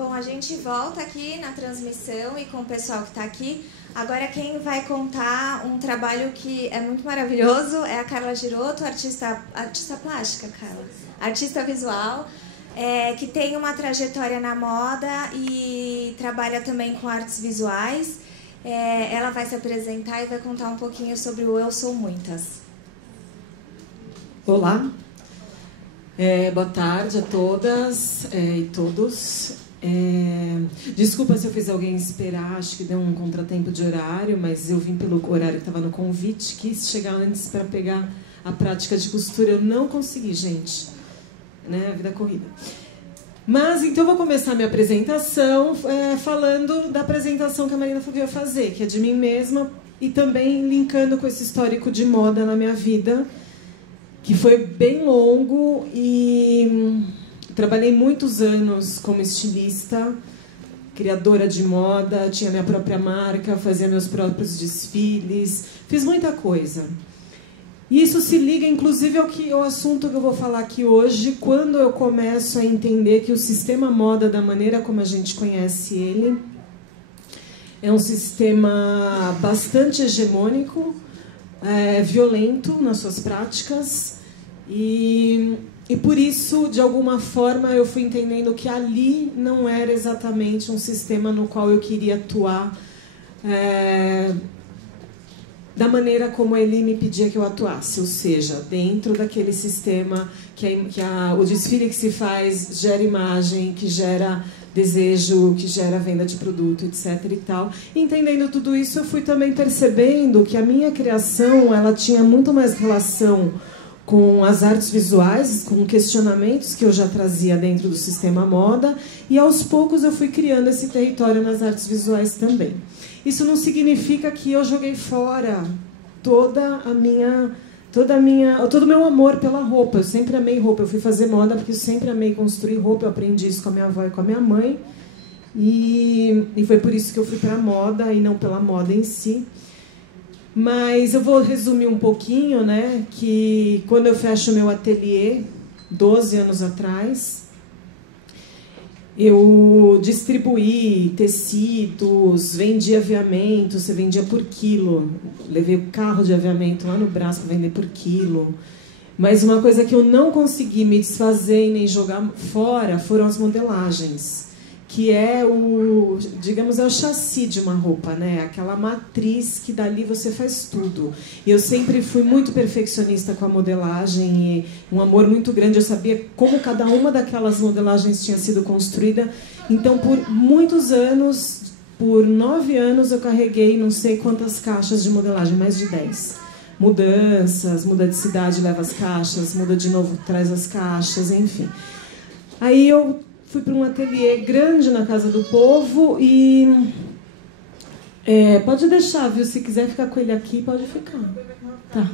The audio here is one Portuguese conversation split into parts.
Bom, a gente volta aqui na transmissão e com o pessoal que está aqui. Agora quem vai contar um trabalho que é muito maravilhoso é a Carla Giroto, artista plástica, Carla, artista visual, que tem uma trajetória na moda e trabalha também com artes visuais. Ela vai se apresentar e vai contar um pouquinho sobre o Eu Sou Muitas. Olá, boa tarde a todas e todos. Desculpa se eu fiz alguém esperar, acho que deu um contratempo de horário, mas eu vim pelo horário que estava no convite, quis chegar antes para pegar a prática de costura, eu não consegui, gente, né? A vida corrida. Mas então eu vou começar a minha apresentação falando da apresentação que a Marina Fogueira ia fazer, que é de mim mesma, e também linkando com esse histórico de moda na minha vida, que foi bem longo e trabalhei muitos anos como estilista, criadora de moda, tinha minha própria marca, fazia meus próprios desfiles, fiz muita coisa. E isso se liga, inclusive, ao assunto que eu vou falar aqui hoje, quando eu começo a entender que o sistema moda, da maneira como a gente conhece ele, é um sistema bastante hegemônico, violento nas suas práticas, e por isso, de alguma forma, eu fui entendendo que ali não era exatamente um sistema no qual eu queria atuar da maneira como ele me pedia que eu atuasse, ou seja, dentro daquele sistema o desfile que se faz gera imagem, que gera desejo, que gera venda de produto, etc. e tal. E entendendo tudo isso, eu fui também percebendo que a minha criação ela tinha muito mais relação com as artes visuais, com questionamentos que eu já trazia dentro do sistema moda, e aos poucos eu fui criando esse território nas artes visuais também. Isso não significa que eu joguei fora todo o meu amor pela roupa. Eu sempre amei roupa. Eu fui fazer moda porque eu sempre amei construir roupa. Eu aprendi isso com a minha avó e com a minha mãe. E foi por isso que eu fui para a moda e não pela moda em si. Mas eu vou resumir um pouquinho, né? Que quando eu fecho meu ateliê, 12 anos atrás, eu distribuí tecidos, vendi aviamento, você vendia por quilo. Levei o carro de aviamento lá no braço para vender por quilo. Mas uma coisa que eu não consegui me desfazer e nem jogar fora foram as modelagens, que é digamos, é o chassi de uma roupa, né? Aquela matriz que dali você faz tudo. E eu sempre fui muito perfeccionista com a modelagem e um amor muito grande. Eu sabia como cada uma daquelas modelagens tinha sido construída. Então, por muitos anos, por 9 anos, eu carreguei não sei quantas caixas de modelagem, mais de 10. Mudanças, muda de cidade, leva as caixas, muda de novo, traz as caixas, enfim. Aí eu fui para um ateliê grande na Casa do Povo e... pode deixar, viu? Se quiser ficar com ele aqui, pode ficar. Tá.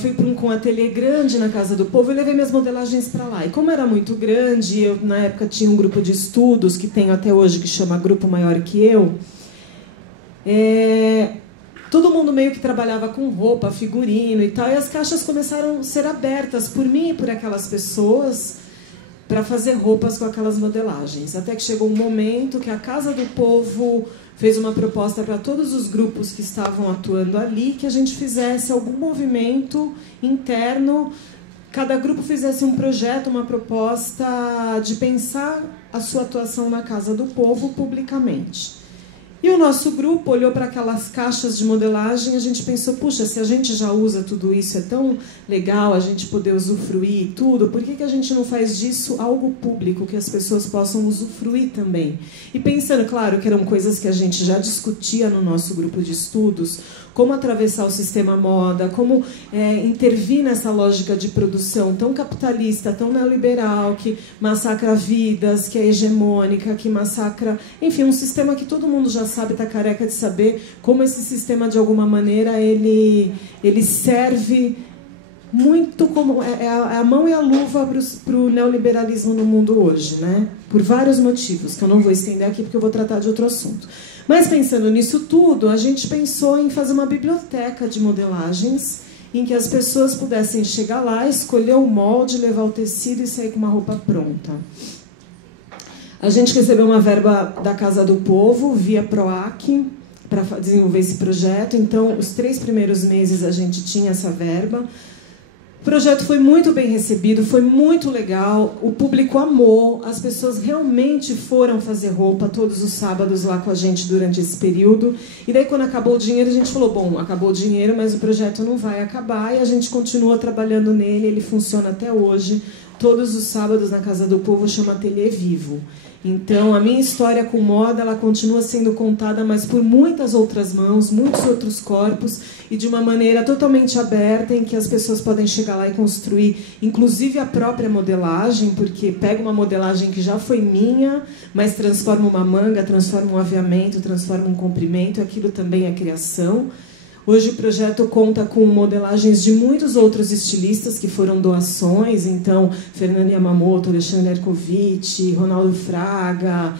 Fui para um ateliê grande na Casa do Povo e levei minhas modelagens para lá. E como era muito grande, eu na época tinha um grupo de estudos, que tenho até hoje, que chama Grupo Maior Que Eu. Todo mundo meio que trabalhava com roupa, figurino e tal, e as caixas começaram a ser abertas por mim e por aquelas pessoas para fazer roupas com aquelas modelagens. Até que chegou um momento que a Casa do Povo fez uma proposta para todos os grupos que estavam atuando ali, que a gente fizesse algum movimento interno, cada grupo fizesse um projeto, uma proposta de pensar a sua atuação na Casa do Povo publicamente. E o nosso grupo olhou para aquelas caixas de modelagem e a gente pensou, puxa, se a gente já usa tudo isso, é tão legal a gente poder usufruir tudo, por que a gente não faz disso algo público, que as pessoas possam usufruir também? E pensando, claro, que eram coisas que a gente já discutia no nosso grupo de estudos, como atravessar o sistema moda, como intervir nessa lógica de produção tão capitalista, tão neoliberal, que massacra vidas, que é hegemônica, que massacra... Enfim, um sistema que todo mundo já sabe, está careca de saber como esse sistema, de alguma maneira, ele serve muito como... a mão e a luva para o neoliberalismo no mundo hoje, né? Por vários motivos, que eu não vou estender aqui porque eu vou tratar de outro assunto. Mas pensando nisso tudo, a gente pensou em fazer uma biblioteca de modelagens em que as pessoas pudessem chegar lá, escolher o molde, levar o tecido e sair com uma roupa pronta. A gente recebeu uma verba da Casa do Povo, via PROAC, para desenvolver esse projeto. Então, os 3 primeiros meses a gente tinha essa verba. O projeto foi muito bem recebido, foi muito legal, o público amou, as pessoas realmente foram fazer roupa todos os sábados lá com a gente durante esse período. E daí, quando acabou o dinheiro, a gente falou, bom, acabou o dinheiro, mas o projeto não vai acabar, e a gente continua trabalhando nele, ele funciona até hoje. Todos os sábados na Casa do Povo chama Ateliê Vivo. Então, a minha história com moda, ela continua sendo contada, mas por muitas outras mãos, muitos outros corpos, e de uma maneira totalmente aberta, em que as pessoas podem chegar lá e construir, inclusive a própria modelagem, porque pega uma modelagem que já foi minha, mas transforma uma manga, transforma um aviamento, transforma um comprimento, aquilo também é criação. Hoje o projeto conta com modelagens de muitos outros estilistas que foram doações, então Fernanda Yamamoto, Alexandre Ercovitch, Ronaldo Fraga,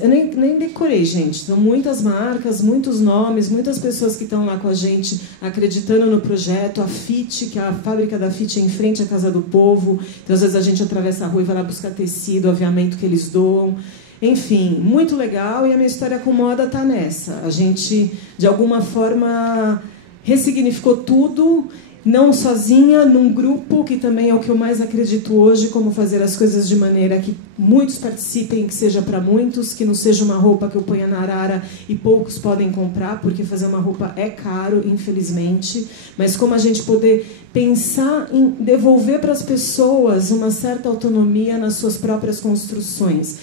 eu nem decorei, gente, são muitas marcas, muitos nomes, muitas pessoas que estão lá com a gente acreditando no projeto, a FIT, que é a fábrica da FIT é em frente à Casa do Povo, então às vezes a gente atravessa a rua e vai lá buscar tecido, aviamento que eles doam. Enfim, muito legal, e a minha história com moda está nessa. A gente, de alguma forma, ressignificou tudo, não sozinha, num grupo, que também é o que eu mais acredito hoje, como fazer as coisas de maneira que muitos participem, que seja para muitos, que não seja uma roupa que eu ponha na arara e poucos podem comprar, porque fazer uma roupa é caro, infelizmente, mas como a gente poder pensar em devolver para as pessoas uma certa autonomia nas suas próprias construções,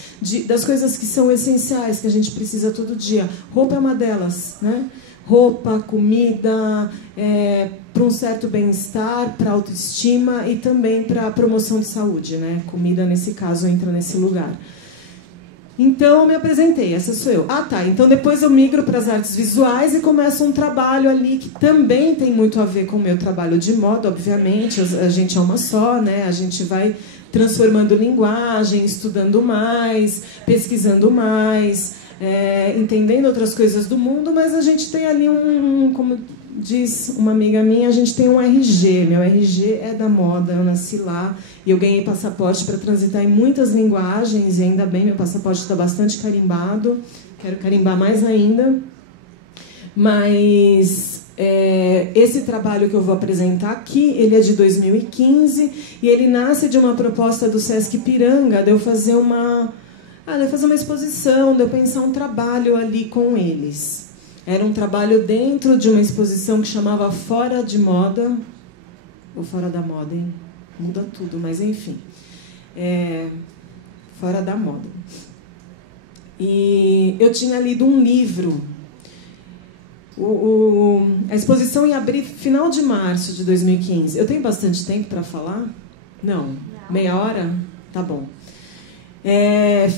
das coisas que são essenciais, que a gente precisa todo dia. Roupa é uma delas, né? Roupa, comida, para um certo bem-estar, para autoestima e também para a promoção de saúde, né? Comida, nesse caso, entra nesse lugar. Então, eu me apresentei, essa sou eu. Ah, tá, então depois eu migro para as artes visuais e começo um trabalho ali que também tem muito a ver com o meu trabalho de moda, obviamente, a gente é uma só, né? A gente vai transformando linguagem, estudando mais, pesquisando mais, entendendo outras coisas do mundo, mas a gente tem ali como diz uma amiga minha, a gente tem um RG. Meu RG é da moda, eu nasci lá e eu ganhei passaporte para transitar em muitas linguagens, e ainda bem, meu passaporte está bastante carimbado, quero carimbar mais ainda. Mas esse trabalho que eu vou apresentar aqui, ele é de 2015 e ele nasce de uma proposta do Sesc Ipiranga, de eu fazer uma exposição, de eu pensar um trabalho ali com eles. Era um trabalho dentro de uma exposição que chamava Fora de Moda, ou Fora da Moda, hein? Muda tudo, mas enfim. Fora da Moda. E eu tinha lido um livro. A exposição ia abrir final de março de 2015. Eu tenho bastante tempo para falar? Não. Meia hora? Tá bom.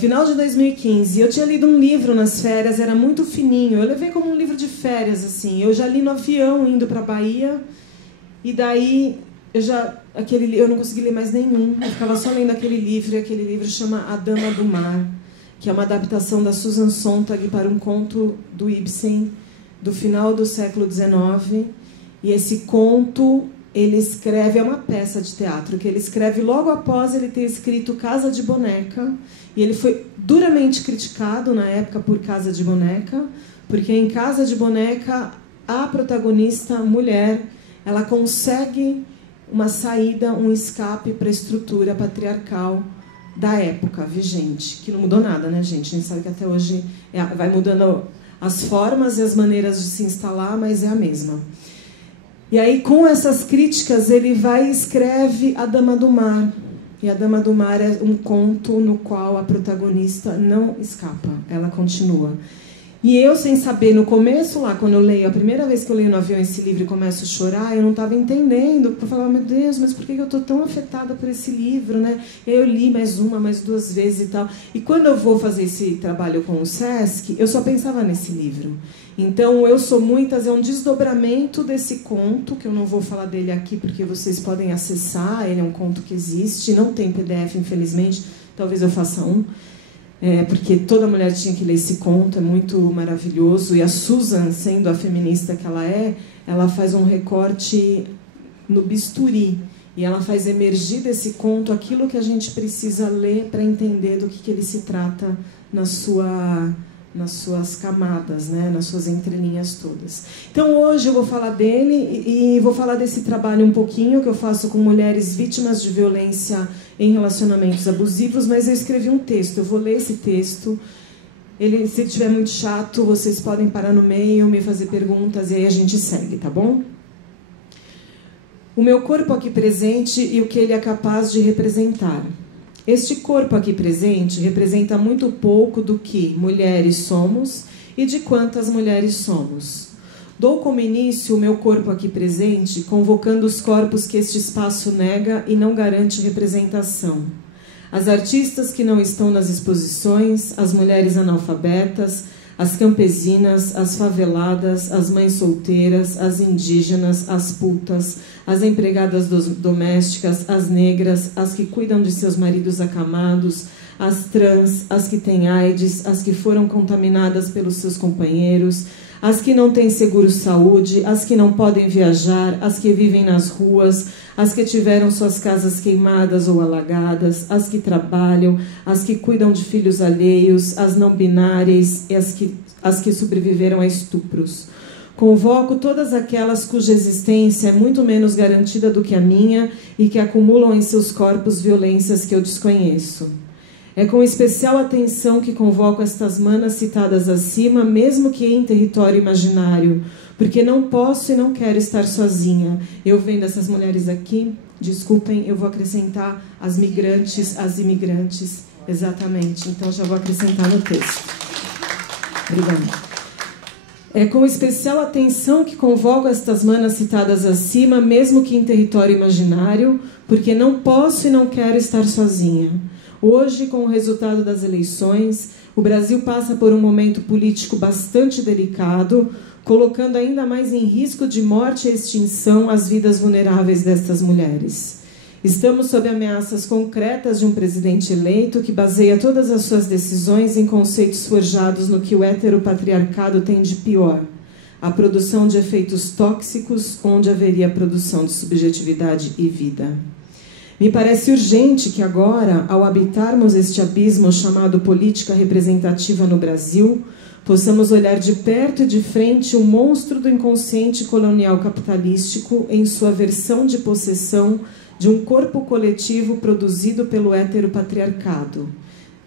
Final de 2015, eu tinha lido um livro nas férias, era muito fininho, eu levei como um livro de férias, assim, eu já li no avião indo para a Bahia, e daí eu não consegui ler mais nenhum, eu ficava só lendo aquele livro, e aquele livro chama A Dama do Mar, que é uma adaptação da Susan Sontag para um conto do Ibsen, do final do século XIX, e esse conto ele escreve, é uma peça de teatro, que ele escreve logo após ele ter escrito Casa de Boneca, e ele foi duramente criticado na época por Casa de Boneca, porque em Casa de Boneca, a protagonista, a mulher, ela consegue uma saída, um escape para a estrutura patriarcal da época vigente, que não mudou nada, né, gente? A gente sabe que até hoje vai mudando as formas e as maneiras de se instalar, mas é a mesma. E aí, com essas críticas, ele vai e escreve A Dama do Mar. E A Dama do Mar é um conto no qual a protagonista não escapa, ela continua. E eu, sem saber, no começo lá, quando eu leio, a primeira vez que eu leio no avião esse livro e começo a chorar, eu não estava entendendo. Eu falava, meu Deus, mas por que eu estou tão afetada por esse livro, né? E aí eu li mais uma, mais duas vezes e tal. E quando eu vou fazer esse trabalho com o Sesc, eu só pensava nesse livro. Então, Eu Sou Muitas é um desdobramento desse conto, que eu não vou falar dele aqui porque vocês podem acessar, ele é um conto que existe, não tem PDF, infelizmente, talvez eu faça um, porque toda mulher tinha que ler esse conto, é muito maravilhoso, e a Susan, sendo a feminista que ela faz um recorte no bisturi. E ela faz emergir desse conto aquilo que a gente precisa ler para entender do que ele se trata nas suas camadas, né? Nas suas entrelinhas todas. Então, hoje eu vou falar dele e vou falar desse trabalho um pouquinho que eu faço com mulheres vítimas de violência em relacionamentos abusivos, mas eu escrevi um texto, eu vou ler esse texto. Se ele estiver muito chato, vocês podem parar no meio, me fazer perguntas e aí a gente segue, tá bom? O meu corpo aqui presente e o que ele é capaz de representar. Este corpo aqui presente representa muito pouco do que mulheres somos e de quantas mulheres somos. Dou como início o meu corpo aqui presente, convocando os corpos que este espaço nega e não garante representação. As artistas que não estão nas exposições, as mulheres analfabetas, as campesinas, as faveladas, as mães solteiras, as indígenas, as putas, as empregadas domésticas, as negras, as que cuidam de seus maridos acamados, as trans, as que têm AIDS, as que foram contaminadas pelos seus companheiros, as que não têm seguro-saúde, as que não podem viajar, as que vivem nas ruas, as que tiveram suas casas queimadas ou alagadas, as que trabalham, as que cuidam de filhos alheios, as não binárias e as que sobreviveram a estupros. Convoco todas aquelas cuja existência é muito menos garantida do que a minha e que acumulam em seus corpos violências que eu desconheço. É com especial atenção que convoco estas manas citadas acima, mesmo que em território imaginário, porque não posso e não quero estar sozinha. Eu vendo essas mulheres aqui, desculpem, eu vou acrescentar as migrantes, as imigrantes, exatamente. Então já vou acrescentar no texto. Obrigada. É com especial atenção que convoco estas manas citadas acima, mesmo que em território imaginário, porque não posso e não quero estar sozinha. Hoje, com o resultado das eleições, o Brasil passa por um momento político bastante delicado, colocando ainda mais em risco de morte e extinção as vidas vulneráveis destas mulheres. Estamos sob ameaças concretas de um presidente eleito que baseia todas as suas decisões em conceitos forjados no que o heteropatriarcado tem de pior: a produção de efeitos tóxicos, onde haveria produção de subjetividade e vida. Me parece urgente que agora, ao habitarmos este abismo chamado política representativa no Brasil, possamos olhar de perto e de frente o monstro do inconsciente colonial capitalístico em sua versão de possessão de um corpo coletivo produzido pelo heteropatriarcado.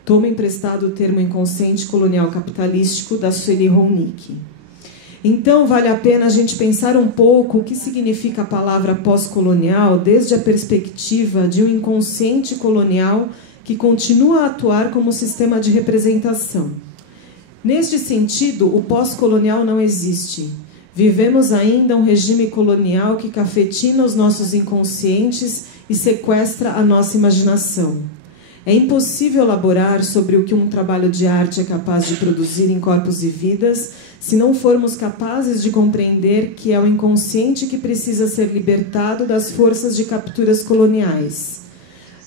Tomo emprestado o termo inconsciente colonial capitalístico da Sueli Ronick. Então, vale a pena a gente pensar um pouco o que significa a palavra pós-colonial desde a perspectiva de um inconsciente colonial que continua a atuar como sistema de representação. Neste sentido, o pós-colonial não existe. Vivemos ainda um regime colonial que cafetina os nossos inconscientes e sequestra a nossa imaginação. É impossível elaborar sobre o que um trabalho de arte é capaz de produzir em corpos e vidas se não formos capazes de compreender que é o inconsciente que precisa ser libertado das forças de capturas coloniais.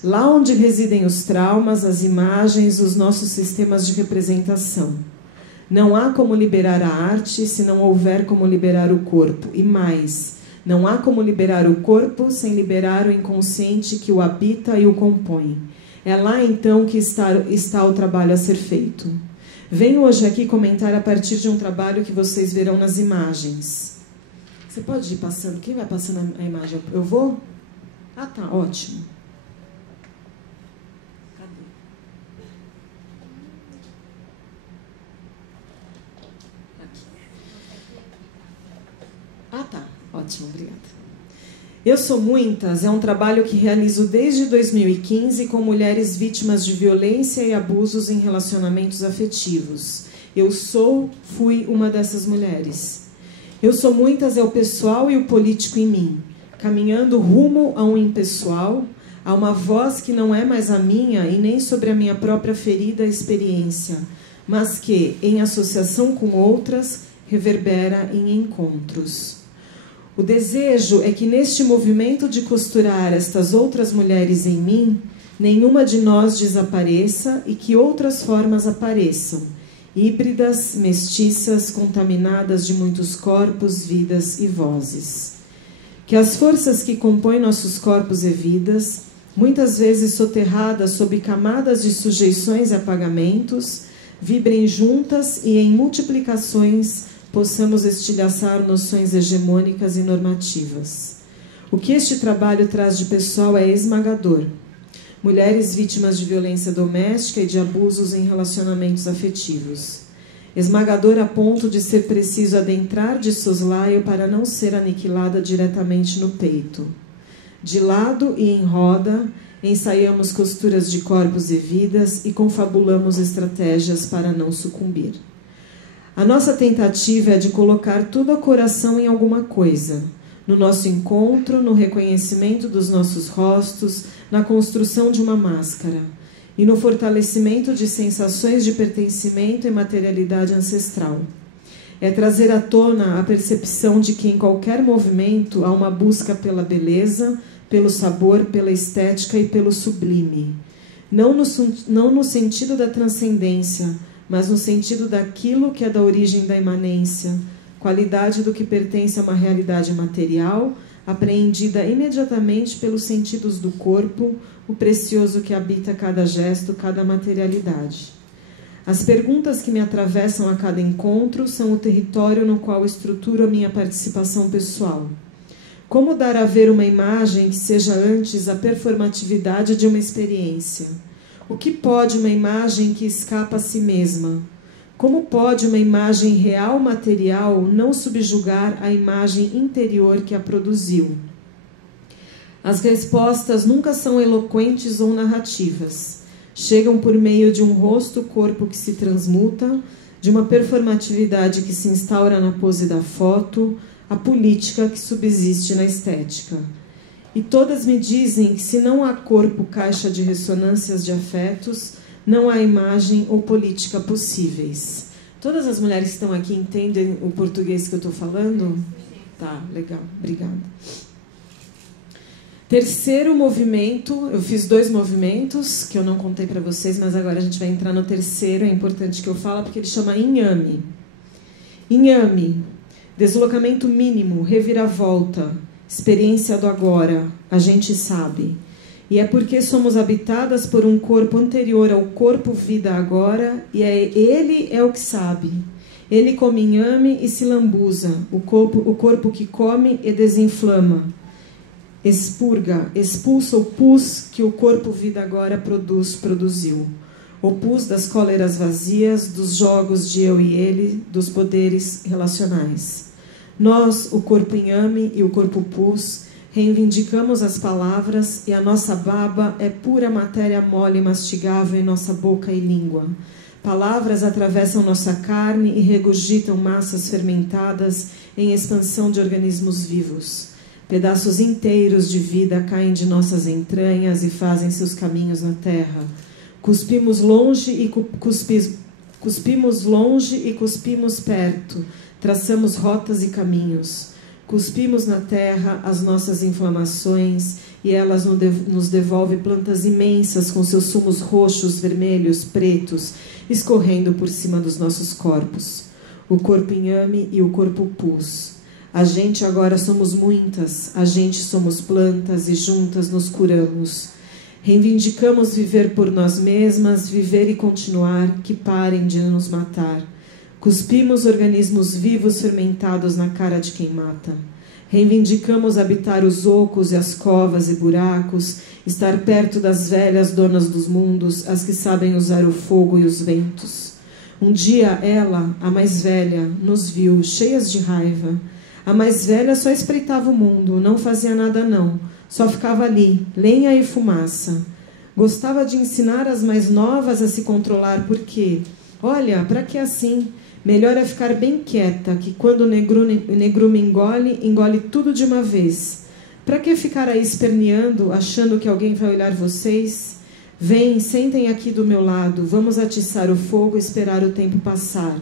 Lá onde residem os traumas, as imagens, os nossos sistemas de representação. Não há como liberar a arte se não houver como liberar o corpo. E mais, não há como liberar o corpo sem liberar o inconsciente que o habita e o compõe. É lá, então, que está o trabalho a ser feito. Venho hoje aqui comentar a partir de um trabalho que vocês verão nas imagens. Você pode ir passando? Quem vai passando a imagem? Eu vou? Ah, tá, ótimo. Cadê? Aqui. Ah, tá, ótimo, obrigada. Eu Sou Muitas é um trabalho que realizo desde 2015 com mulheres vítimas de violência e abusos em relacionamentos afetivos. Fui uma dessas mulheres. Eu Sou Muitas é o pessoal e o político em mim, caminhando rumo a um impessoal, a uma voz que não é mais a minha e nem sobre a minha própria ferida experiência, mas que, em associação com outras, reverbera em encontros. O desejo é que neste movimento de costurar estas outras mulheres em mim, nenhuma de nós desapareça e que outras formas apareçam, híbridas, mestiças, contaminadas de muitos corpos, vidas e vozes. Que as forças que compõem nossos corpos e vidas, muitas vezes soterradas sob camadas de sujeições e apagamentos, vibrem juntas e em multiplicações possamos estilhaçar noções hegemônicas e normativas. O que este trabalho traz de pessoal é esmagador. Mulheres vítimas de violência doméstica e de abusos em relacionamentos afetivos. Esmagador a ponto de ser preciso adentrar de soslaio para não ser aniquilada diretamente no peito. De lado e em roda, ensaiamos costuras de corpos e vidas e confabulamos estratégias para não sucumbir. A nossa tentativa é de colocar todo o coração em alguma coisa, no nosso encontro, no reconhecimento dos nossos rostos, na construção de uma máscara e no fortalecimento de sensações de pertencimento e materialidade ancestral. É trazer à tona a percepção de que em qualquer movimento há uma busca pela beleza, pelo sabor, pela estética e pelo sublime. Não no sentido da transcendência, mas no sentido daquilo que é da origem da imanência, qualidade do que pertence a uma realidade material, apreendida imediatamente pelos sentidos do corpo, o precioso que habita cada gesto, cada materialidade. As perguntas que me atravessam a cada encontro são o território no qual estruturo a minha participação pessoal. Como dar a ver uma imagem que seja antes a performatividade de uma experiência? O que pode uma imagem que escapa a si mesma? Como pode uma imagem real material não subjugar a imagem interior que a produziu? As respostas nunca são eloquentes ou narrativas. Chegam por meio de um rosto-corpo que se transmuta, de uma performatividade que se instaura na pose da foto, a política que subsiste na estética. E todas me dizem que se não há corpo caixa de ressonâncias de afetos, não há imagem ou política possíveis. Todas as mulheres que estão aqui entendem o português que eu estou falando? Tá, legal, obrigada. Terceiro movimento, eu fiz 2 movimentos que eu não contei para vocês, mas agora a gente vai entrar no terceiro, é importante que eu fale, porque ele chama inhame. Inhame, deslocamento mínimo, reviravolta, experiência do agora, a gente sabe. E é porque somos habitadas por um corpo anterior ao corpo vida agora, e ele é o que sabe. Ele come inhame e se lambuza, o corpo que come e desinflama. Expurga, expulsa o pus que o corpo vida agora produziu. O pus das cóleras vazias, dos jogos de eu e ele, dos poderes relacionais. Nós, o corpo inhame e o corpo pus, reivindicamos as palavras e a nossa baba é pura matéria mole mastigável em nossa boca e língua. Palavras atravessam nossa carne e regurgitam massas fermentadas em expansão de organismos vivos. Pedaços inteiros de vida caem de nossas entranhas e fazem seus caminhos na terra. Cuspimos longe e cuspimos perto. Traçamos rotas e caminhos. Cuspimos na terra as nossas inflamações e elas nos devolvem plantas imensas com seus sumos roxos, vermelhos, pretos, escorrendo por cima dos nossos corpos. O corpo inhame e o corpo pus. A gente agora somos muitas, a gente somos plantas e juntas nos curamos. Reivindicamos viver por nós mesmas, viver e continuar, que parem de nos matar. Cuspimos organismos vivos fermentados na cara de quem mata. Reivindicamos habitar os ocos e as covas e buracos, estar perto das velhas donas dos mundos, as que sabem usar o fogo e os ventos. Um dia ela, a mais velha, nos viu, cheias de raiva. A mais velha só espreitava o mundo, não fazia nada não, só ficava ali, lenha e fumaça. Gostava de ensinar as mais novas a se controlar, porque, olha, para que assim? Melhor é ficar bem quieta, que quando o negrume engole tudo de uma vez. Para que ficar aí esperneando, achando que alguém vai olhar vocês? Vem, sentem aqui do meu lado, vamos atiçar o fogo e esperar o tempo passar.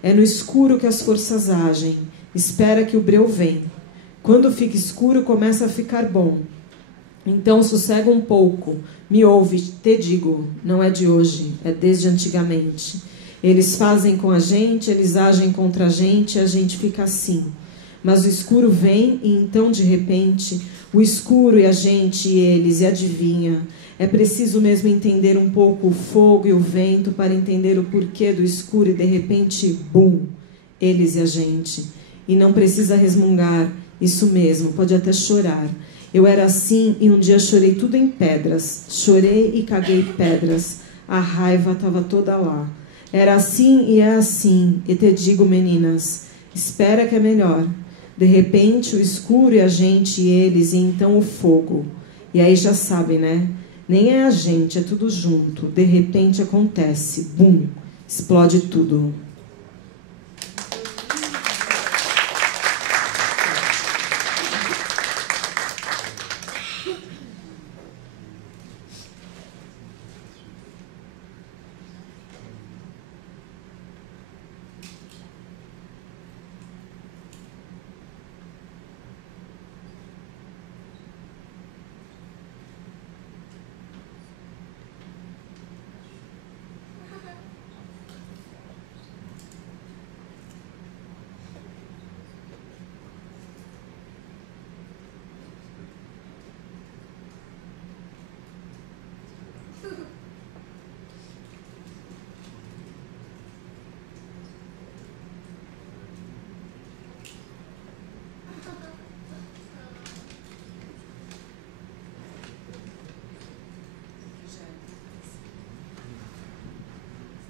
É no escuro que as forças agem. Espera que o breu vem. Quando fica escuro, começa a ficar bom. Então sossega um pouco. Me ouve, te digo, não é de hoje, é desde antigamente. Eles fazem com a gente, eles agem contra a gente fica assim. Mas o escuro vem e então, de repente, o escuro e a gente e eles, e adivinha. É preciso mesmo entender um pouco o fogo e o vento para entender o porquê do escuro e, de repente, bum, eles e a gente. E não precisa resmungar, isso mesmo, pode até chorar. Eu era assim e um dia chorei tudo em pedras. Chorei e caguei pedras. A raiva estava toda lá. Era assim e é assim. E te digo, meninas, espera que é melhor. De repente, o escuro e a gente e eles, e então o fogo. E aí já sabem, né? Nem é a gente, é tudo junto. De repente acontece. Bum! Explode tudo.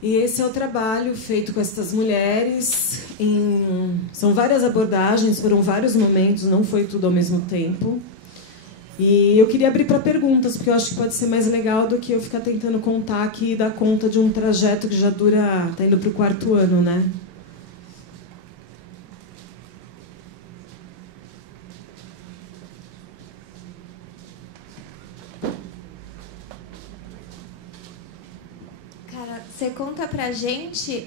E esse é o trabalho feito com essas mulheres. São várias abordagens, foram vários momentos, não foi tudo ao mesmo tempo. E eu queria abrir para perguntas, porque eu acho que pode ser mais legal do que eu ficar tentando contar aqui e dar conta de um trajeto que já dura, está indo para o 4º ano, né? Você conta pra gente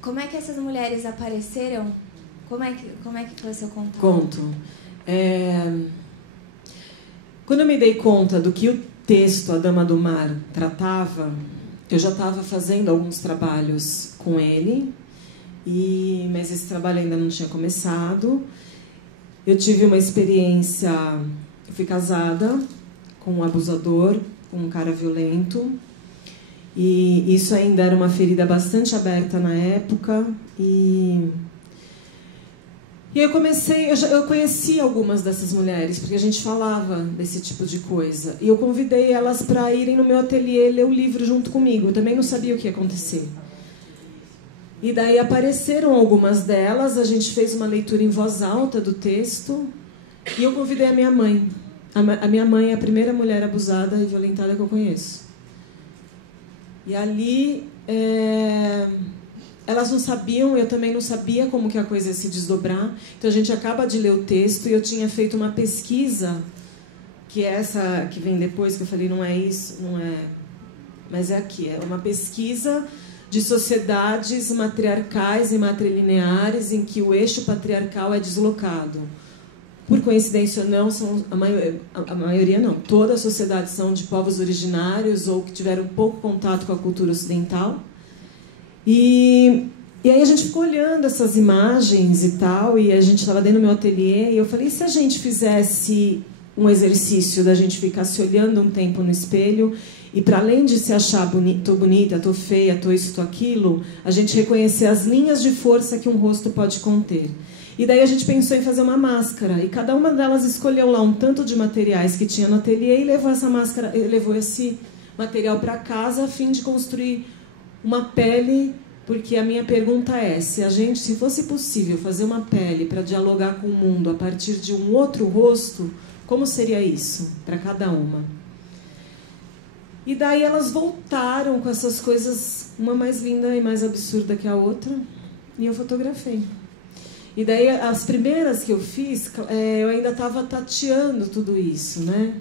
como é que essas mulheres apareceram? Como é que foi seu contato? Conto. Quando eu me dei conta do que o texto A Dama do Mar tratava, eu já estava fazendo alguns trabalhos com ele, mas esse trabalho ainda não tinha começado. Eu tive uma experiência, eu fui casada com um abusador, com um cara violento. E isso ainda era uma ferida bastante aberta na época. E eu conheci algumas dessas mulheres, porque a gente falava desse tipo de coisa. E eu convidei elas para irem no meu ateliê ler o livro junto comigo. Eu também não sabia o que ia acontecer. E daí apareceram algumas delas, a gente fez uma leitura em voz alta do texto. E eu convidei a minha mãe. A minha mãe é a primeira mulher abusada e violentada que eu conheço. E ali, elas não sabiam, eu também não sabia como que a coisa ia se desdobrar. Então a gente acaba de ler o texto e eu tinha feito uma pesquisa, que é essa que vem depois, que eu falei, não é isso, não é, mas é aqui. É uma pesquisa de sociedades matriarcais e matrilineares em que o eixo patriarcal é deslocado. Por coincidência ou não, a maioria não. Todas as sociedades são de povos originários ou que tiveram pouco contato com a cultura ocidental. E aí a gente ficou olhando essas imagens e tal, e a gente estava dentro do meu ateliê, e eu falei, e se a gente fizesse um exercício da gente ficar se olhando um tempo no espelho, e para além de se achar tô bonita, tô feia, tô isso, tô aquilo, a gente reconhecer as linhas de força que um rosto pode conter. E daí a gente pensou em fazer uma máscara. E cada uma delas escolheu lá um tanto de materiais que tinha no ateliê e levou essa máscara, levou esse material para casa a fim de construir uma pele. Porque a minha pergunta é, se fosse possível fazer uma pele para dialogar com o mundo a partir de um outro rosto, como seria isso para cada uma? E daí elas voltaram com essas coisas, uma mais linda e mais absurda que a outra, e eu fotografei. E daí, as primeiras que eu fiz, eu ainda estava tateando tudo isso, né?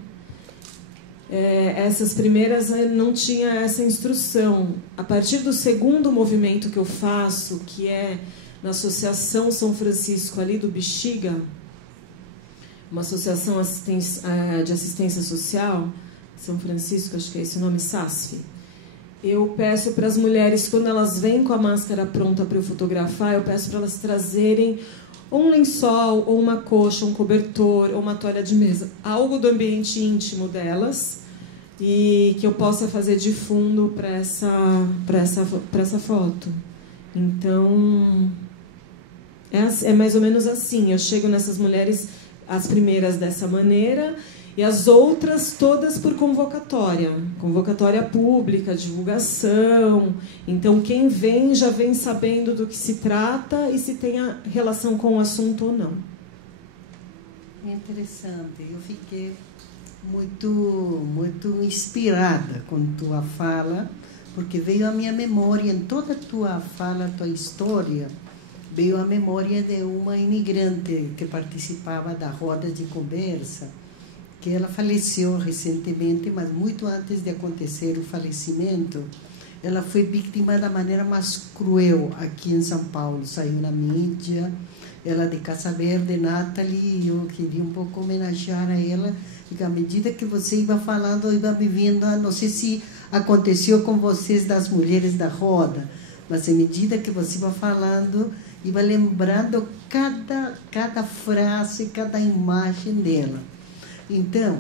Essas primeiras não tinha essa instrução. A partir do segundo movimento que eu faço, que é na Associação São Francisco, ali do Bexiga, uma associação de assistência social, São Francisco, acho que é esse o nome, SASF. Eu peço para as mulheres, quando elas vêm com a máscara pronta para eu fotografar, eu peço para elas trazerem ou um lençol, ou uma coxa, um cobertor, ou uma toalha de mesa, algo do ambiente íntimo delas, e que eu possa fazer de fundo para essa foto. Então, é mais ou menos assim. Eu chego nessas mulheres, as primeiras dessa maneira, e as outras todas por convocatória pública, divulgação. Então, quem vem já vem sabendo do que se trata e se tem a relação com o assunto ou não. É interessante. Eu fiquei muito inspirada com tua fala, porque veio à minha memória, em toda a tua fala, tua história, veio a memória de uma imigrante que participava da roda de conversa, que ela faleceu recentemente, mas muito antes de acontecer o falecimento, ela foi vítima da maneira mais cruel aqui em São Paulo. Saiu na mídia, ela de Casa Verde, Nathalie, eu queria um pouco homenagear a ela, e à medida que você ia falando, eu ia me vendo, não sei se aconteceu com vocês das mulheres da roda, mas à medida que você ia falando, ia lembrando cada frase, cada imagem dela. Então,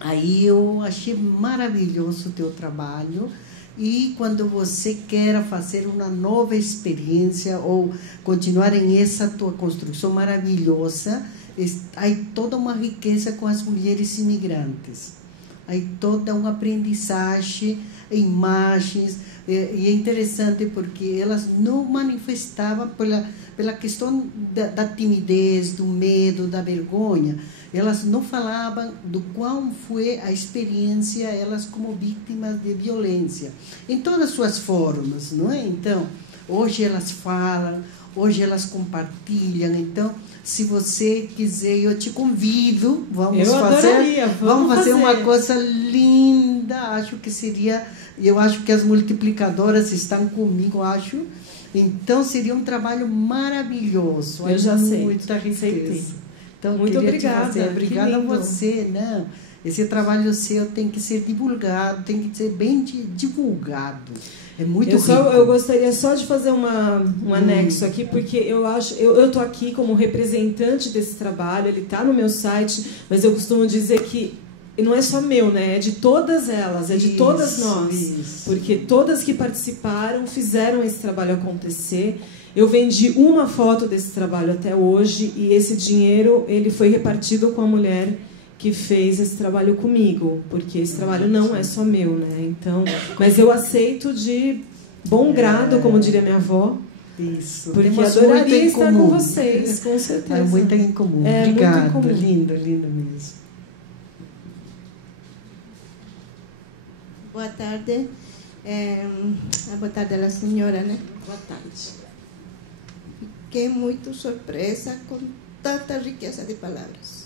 aí eu achei maravilhoso o teu trabalho, e quando você quer fazer uma nova experiência ou continuar em essa tua construção maravilhosa, há toda uma riqueza com as mulheres imigrantes. Há toda uma aprendizagem, imagens, e é interessante porque elas não manifestavam pela questão da timidez, do medo, da vergonha. Elas não falavam do qual foi a experiência, elas como vítimas de violência, em todas as suas formas, não é? Então, hoje elas falam, hoje elas compartilham. Então, se você quiser, eu te convido, vamos fazer uma coisa linda. Acho que seria, eu acho que as multiplicadoras estão comigo, acho. Então, seria um trabalho maravilhoso. Eu já sei. Muita riqueza. Então, muito obrigada. Obrigada a você, né? Esse trabalho seu tem que ser divulgado, tem que ser bem divulgado. É muito rico. Eu gostaria só de fazer um anexo aqui, porque eu estou aqui como representante desse trabalho, ele está no meu site, mas eu costumo dizer que não é só meu, né? É de todas elas, é de todas nós. Porque todas que participaram fizeram esse trabalho acontecer. Eu vendi uma foto desse trabalho até hoje, e esse dinheiro ele foi repartido com a mulher que fez esse trabalho comigo, porque esse trabalho não é só meu, né? Então, mas eu aceito de bom grado, como diria minha avó. Isso. Porque adoraria estar com vocês, com certeza. É muito em comum. Obrigada. Muito comum. Lindo, lindo mesmo. Boa tarde. Boa tarde à senhora, né? Boa tarde. Fiquei muito surpresa com tanta riqueza de palavras.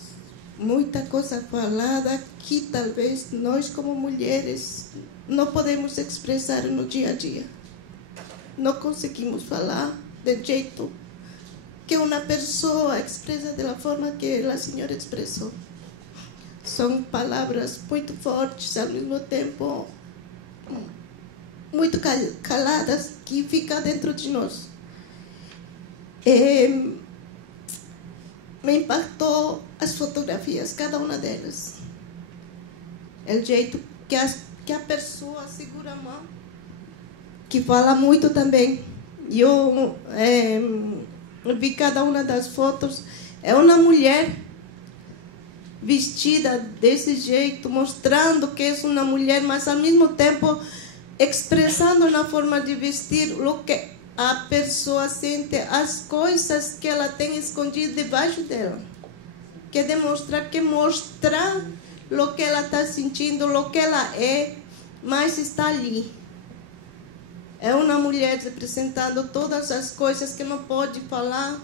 Muita coisa falada que talvez nós, como mulheres, não podemos expressar no dia a dia. Não conseguimos falar do jeito que uma pessoa expressa da forma que a senhora expressou. São palavras muito fortes, ao mesmo tempo muito caladas, que ficam dentro de nós. Me impactou as fotografias, cada uma delas. O jeito que a pessoa segura a mão, que fala muito também. Eu vi cada uma das fotos. É uma mulher vestida desse jeito, mostrando que é uma mulher, mas ao mesmo tempo expressando na forma de vestir o que a pessoa sente, as coisas que ela tem escondido debaixo dela. Que demonstrar, que mostrar o que ela está sentindo, o que ela é, mas está ali. É uma mulher representando todas as coisas que não pode falar,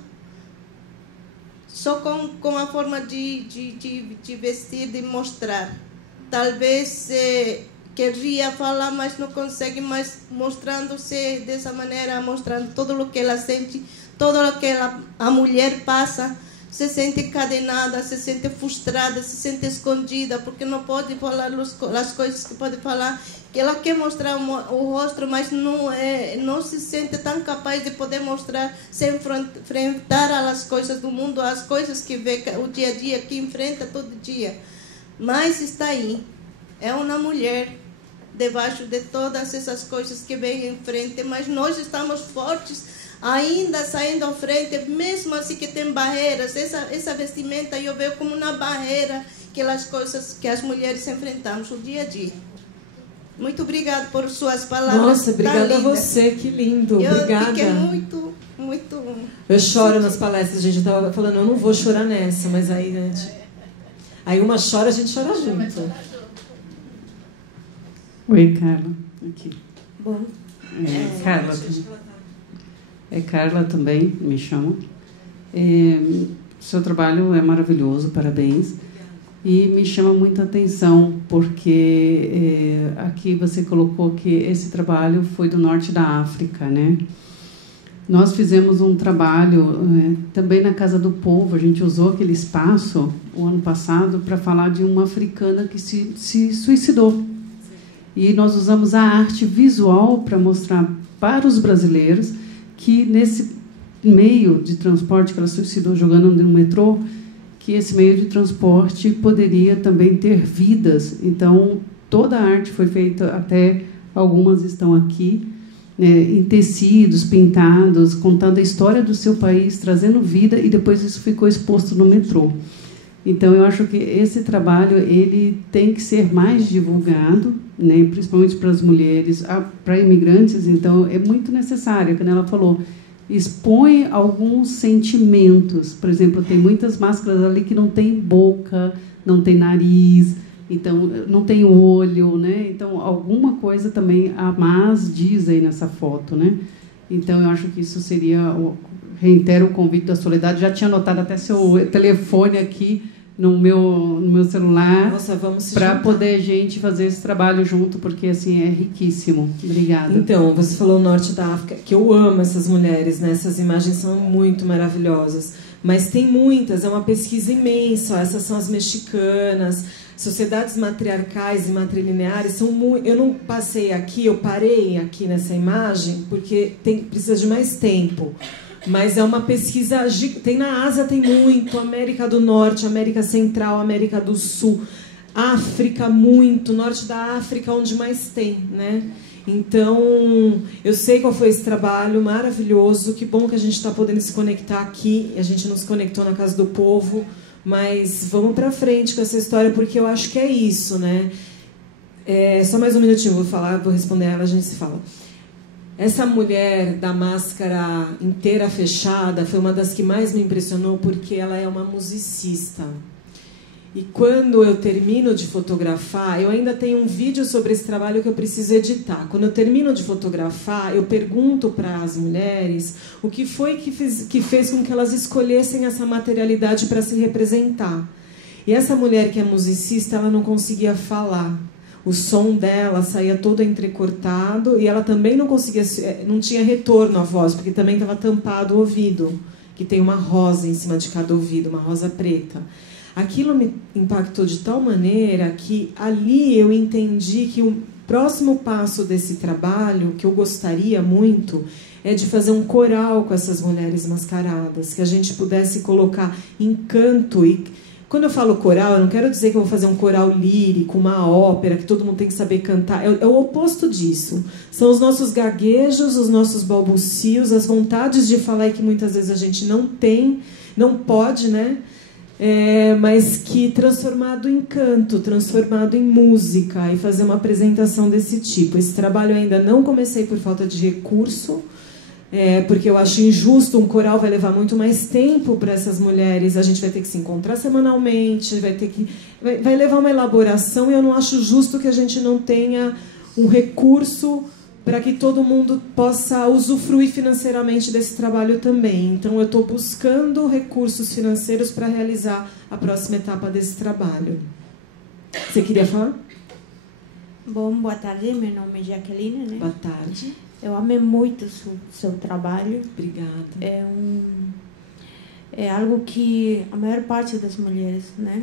só com a forma de vestir, de mostrar. Talvez queria falar, mas não consegue mais, mostrando-se dessa maneira, mostrando tudo o que ela sente, tudo o que a mulher passa, se sente encadenada, se sente frustrada, se sente escondida, porque não pode falar as coisas que pode falar, que ela quer mostrar o rosto, mas não se sente tão capaz de poder mostrar, se enfrentar às coisas do mundo, às coisas que vê o dia a dia, que enfrenta todo dia. Mas está aí. É uma mulher debaixo de todas essas coisas que vem em frente, mas nós estamos fortes, ainda saindo à frente, mesmo assim que tem barreiras. Essa vestimenta eu vejo como uma barreira, aquelas coisas que as mulheres enfrentamos o dia a dia. Muito obrigada por suas palavras. Nossa, obrigada a você, que lindo. Obrigada. Eu fiquei muito... Eu choro nas palestras, gente. Eu estava falando, eu não vou chorar nessa, mas aí, né? Aí uma chora, a gente chora junto. Oi, Carla. Aqui. Bom. Carla. Carla também, me chama. Seu trabalho é maravilhoso, parabéns. E me chama muita atenção, porque aqui você colocou que esse trabalho foi do norte da África, né? Nós fizemos um trabalho também na Casa do Povo. A gente usou aquele espaço o ano passado para falar de uma africana que se suicidou. E nós usamos a arte visual para mostrar para os brasileiros que nesse meio de transporte que ela suicidou jogando no metrô, que esse meio de transporte poderia também ter vidas. Então, toda a arte foi feita, até algumas estão aqui, em tecidos, pintados, contando a história do seu país, trazendo vida, e depois isso ficou exposto no metrô. Então, eu acho que esse trabalho ele tem que ser mais divulgado, né, principalmente para as mulheres, para imigrantes. Então, é muito necessário, como ela falou, expõe alguns sentimentos. Por exemplo, tem muitas máscaras ali que não tem boca, não tem nariz, então não tem olho, né? Então alguma coisa também a Mas diz aí nessa foto, né? Então eu acho que isso seria, reitero o convite da Soledade. Já tinha anotado até seu telefone aqui no meu celular. Nossa, vamos para poder a gente fazer esse trabalho junto, porque assim é riquíssimo. Obrigada. Então, você falou o norte da África, que eu amo essas mulheres, né? Essas imagens são muito maravilhosas, mas tem muitas, é uma pesquisa imensa. Essas são as mexicanas, sociedades matriarcais e matrilineares são muito. Eu não passei aqui, eu parei aqui nessa imagem porque precisa de mais tempo. Mas é uma pesquisa, tem na Ásia, tem muito, América do Norte, América Central, América do Sul, África, muito, Norte da África, onde mais tem, né? Então, eu sei qual foi esse trabalho maravilhoso, que bom que a gente está podendo se conectar aqui, a gente não se conectou na Casa do Povo, mas vamos para frente com essa história, porque eu acho que é isso, né? Só mais um minutinho, vou responder ela, a gente se fala. Essa mulher da máscara inteira fechada foi uma das que mais me impressionou, porque ela é uma musicista. E quando eu termino de fotografar, eu ainda tenho um vídeo sobre esse trabalho que eu preciso editar. Quando eu termino de fotografar, eu pergunto para as mulheres o que foi que fez com que elas escolhessem essa materialidade para se representar. E essa mulher que é musicista, ela não conseguia falar. O som dela saía todo entrecortado e ela também não tinha retorno à voz, porque também estava tampado o ouvido, que tem uma rosa em cima de cada ouvido, uma rosa preta. Aquilo me impactou de tal maneira que ali eu entendi que o próximo passo desse trabalho, que eu gostaria muito, é de fazer um coral com essas mulheres mascaradas, que a gente pudesse colocar encanto. E quando eu falo coral, eu não quero dizer que eu vou fazer um coral lírico, uma ópera, que todo mundo tem que saber cantar. É o oposto disso. São os nossos gaguejos, os nossos balbucios, as vontades de falar que muitas vezes a gente não tem, não pode, né? Mas que transformado em canto, transformado em música, e fazer uma apresentação desse tipo. Esse trabalho eu ainda não comecei por falta de recurso, porque eu acho injusto. Um coral vai levar muito mais tempo para essas mulheres, a gente vai ter que se encontrar semanalmente, vai levar uma elaboração, e eu não acho justo que a gente não tenha um recurso para que todo mundo possa usufruir financeiramente desse trabalho também. Então, eu estou buscando recursos financeiros para realizar a próxima etapa desse trabalho. Você queria falar? Bom, boa tarde. Meu nome é Jaqueline, né? Boa tarde. Eu amei muito o seu trabalho. Obrigada. É algo que a maior parte das mulheres, né,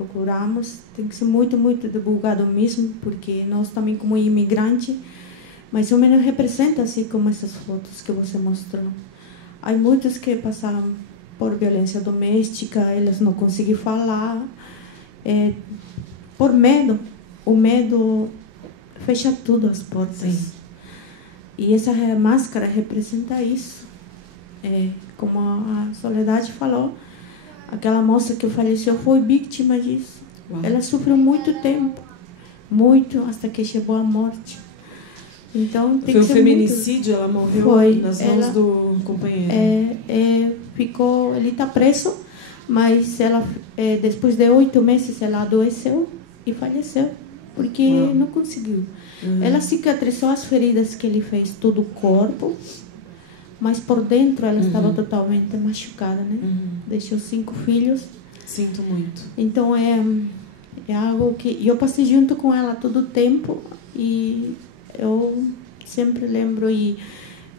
procuramos. Tem que ser muito, muito divulgado mesmo, porque nós também, como imigrante, mais ou menos representa assim como essas fotos que você mostrou. Há muitos que passaram por violência doméstica, elas não conseguem falar, por medo. O medo fecha tudo, as portas. Sim. E essa máscara representa isso. Como a Soledade falou, aquela moça que faleceu foi vítima disso. Uau. Ela sofreu muito tempo, muito, até que chegou à morte. Então, tem foi que um feminicídio, ela morreu nas mãos do companheiro. Ele está preso, mas ela, depois de 8 meses, ela adoeceu e faleceu, porque não conseguiu. Ela cicatrizou as feridas que ele fez, todo o corpo, mas por dentro ela estava totalmente machucada, né? Deixou 5 filhos. Sinto muito. Então, é algo que eu passei junto com ela todo o tempo, e eu sempre lembro, e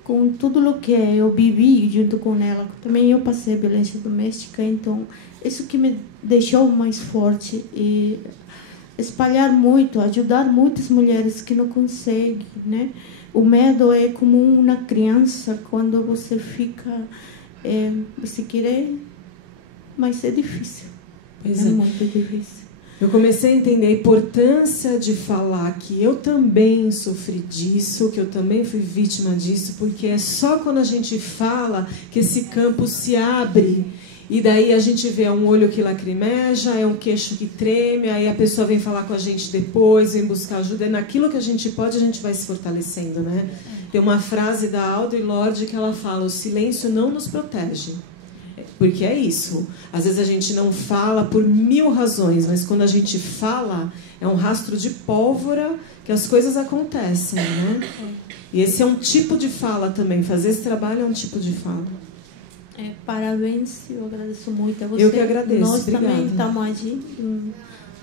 com tudo o que eu vivi junto com ela, também eu passei violência doméstica, então isso que me deixou mais forte, e espalhar muito, ajudar muitas mulheres que não conseguem, né? O medo é como uma criança, quando você fica, você quer, mas é difícil, muito difícil. Eu comecei a entender a importância de falar que eu também sofri disso, que eu também fui vítima disso, porque é só quando a gente fala que esse campo se abre, e daí a gente vê um olho que lacrimeja, é um queixo que treme, aí a pessoa vem falar com a gente depois, vem buscar ajuda, e naquilo que a gente pode, a gente vai se fortalecendo, né? Tem uma frase da Audre Lorde que ela fala: o silêncio não nos protege. Porque é isso. Às vezes a gente não fala por 1000 razões, mas quando a gente fala, é um rastro de pólvora que as coisas acontecem, né? E esse é um tipo de fala também. Fazer esse trabalho é um tipo de fala. Parabéns, eu agradeço muito a você. Eu que agradeço. Nós Obrigada. também estamos aqui.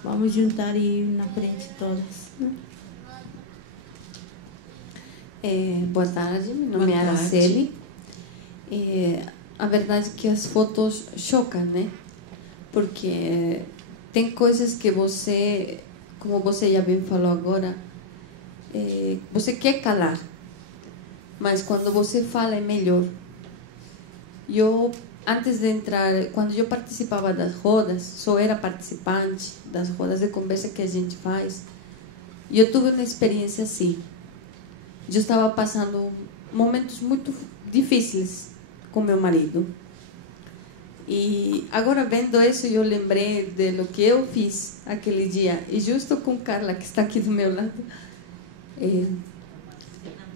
Vamos juntar e na frente todas, né? Boa tarde, meu nome é Araceli. A verdade é que as fotos chocam, né? Porque tem coisas que você, como você já bem falou agora, você quer calar, mas quando você fala é melhor. Eu, antes de entrar, quando eu participava das rodas, só era participante das rodas de conversa que a gente faz, e eu tive uma experiência assim. Eu estava passando momentos muito difíceis com meu marido. E agora, vendo isso, eu lembrei de lo que eu fiz aquele dia. E justo com Carla, que está aqui do meu lado,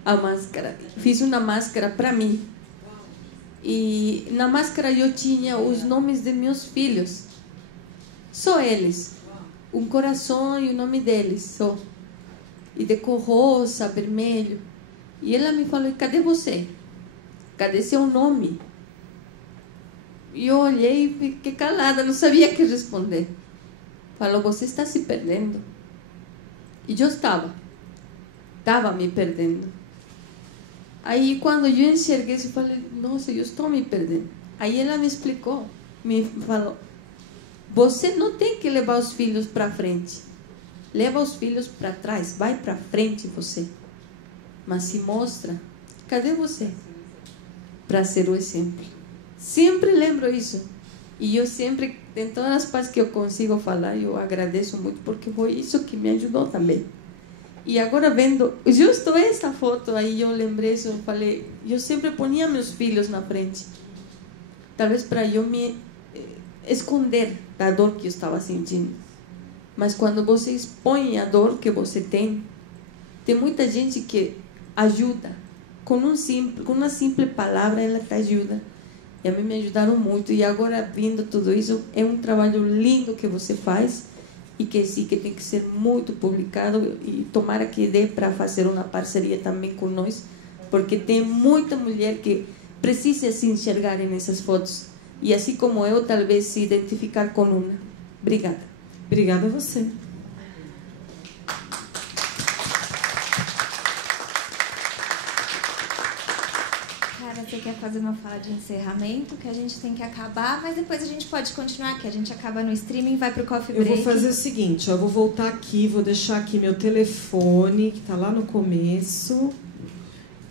a máscara. Fiz uma máscara para mim. E na máscara eu tinha os nomes de meus filhos. Só eles. Um coração e o nome deles, só. E de cor rosa, vermelho. E ela me falou: cadê você? Cadê seu nome? E eu olhei e fiquei calada, não sabia o que responder. Falou: você está se perdendo. E eu estava me perdendo. Aí quando eu enxerguei isso, eu falei: nossa, eu estou me perdendo. Aí ela me explicou, me falou: você não tem que levar os filhos para frente. Leva os filhos para trás, vai para frente você. Mas se mostra, cadê você? Para ser o exemplo. Sempre lembro isso. E eu sempre, em todas as partes que eu consigo falar, eu agradeço muito, porque foi isso que me ajudou também. E agora vendo justo essa foto aí, eu lembrei isso, eu falei, eu sempre ponia meus filhos na frente. Talvez para eu me esconder da dor que eu estava sentindo. Mas quando você expõe a dor que você tem muita gente que ajuda. Com uma simples palavra, ela te ajuda. E a mim me ajudaram muito. E agora, vendo tudo isso, é um trabalho lindo que você faz. E que sim, que tem que ser muito publicado. E tomara que dê para fazer uma parceria também com nós. Porque tem muita mulher que precisa se enxergar nessas fotos. E assim como eu, talvez se identificar com uma. Obrigada. Obrigada a você. Cara, você quer fazer uma fala de encerramento, que a gente tem que acabar, mas depois a gente pode continuar, que a gente acaba no streaming e vai pro coffee break. Eu vou fazer o seguinte, eu vou voltar aqui, vou deixar aqui meu telefone, que está lá no começo,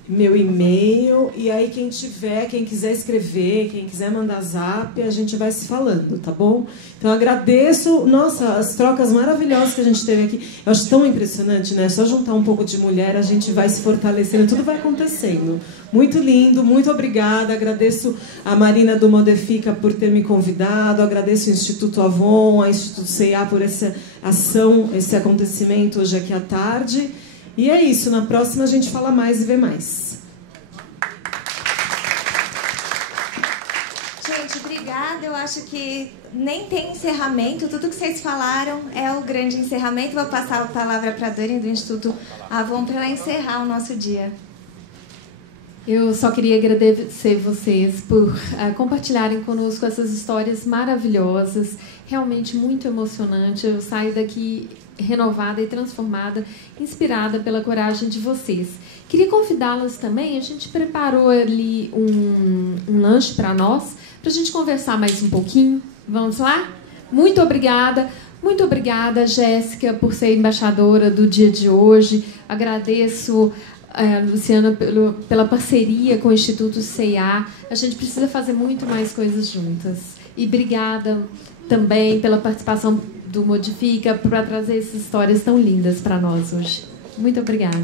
meu e-mail, e aí quem quiser escrever, quem quiser mandar zap, a gente vai se falando, tá bom? Então eu agradeço, nossa, as trocas maravilhosas que a gente teve aqui. Eu acho tão impressionante, né? Só juntar um pouco de mulher, a gente vai se fortalecendo, tudo vai acontecendo. Muito lindo, muito obrigada. Agradeço a Marina do Modifica por ter me convidado, agradeço o Instituto Avon, a Instituto C&A por essa ação, esse acontecimento hoje aqui à tarde. E é isso, na próxima a gente fala mais e vê mais. Gente, obrigada. Eu acho que nem tem encerramento. Tudo que vocês falaram é o grande encerramento. Vou passar a palavra para a Dani do Instituto Avon para ela encerrar o nosso dia. Eu só queria agradecer vocês por compartilharem conosco essas histórias maravilhosas, realmente muito emocionante. Eu saio daqui renovada e transformada, inspirada pela coragem de vocês. Queria convidá-las também, a gente preparou ali um lanche para nós, para a gente conversar mais um pouquinho. Vamos lá? Muito obrigada, Jéssica, por ser embaixadora do dia de hoje. Agradeço Luciana pela parceria com o Instituto C&A. A gente precisa fazer muito mais coisas juntas. E obrigada também pela participação do Modifica, para trazer essas histórias tão lindas para nós hoje. Muito obrigada.